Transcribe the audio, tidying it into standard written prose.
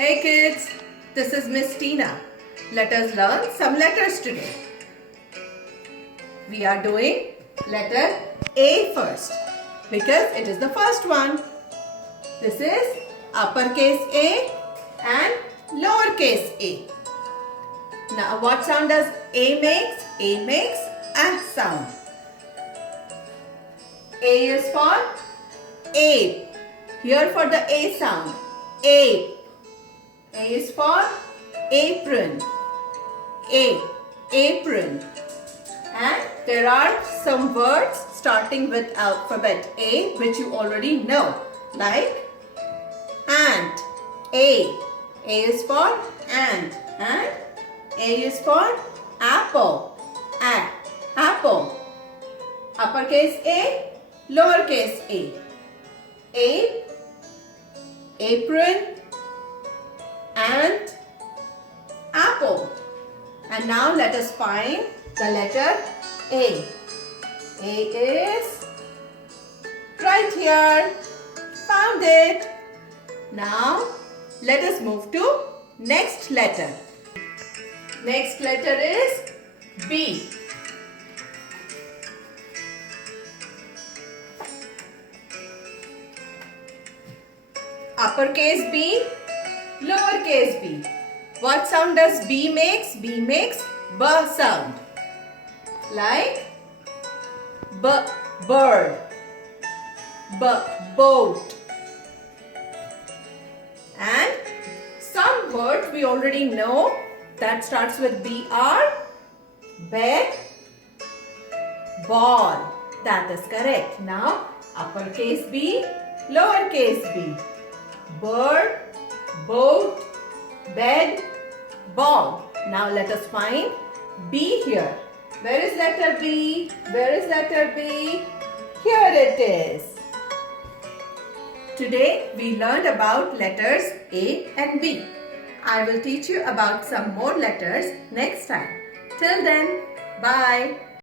Hey kids, this is Miss Tina. Let us learn some letters today. We are doing letter A first because it is the first one. This is uppercase A and lowercase a. Now what sound does A makes? A makes a sound. A is for ape. Here for the A sound. Ape. A is for apron. A. Apron. And there are some words starting with alphabet A which you already know. Like ant. A. A is for ant. And A is for apple. Apple. Uppercase A, lowercase a. Ape, apron, ant, apple. And now let us find the letter A. A is right here. Found it. Now let us move to next letter. Next letter is B. Uppercase B, lowercase b. What sound does B makes? B makes B sound. Like bird, boat. And some words we already know that starts with BR. Bed, ball. That is correct. Now uppercase B, lowercase b. Bird, boat, bed, ball. Now let us find B here. Where is letter B? Where is letter B? Here it is. Today we learned about letters A and B. I will teach you about some more letters next time. Till then, bye.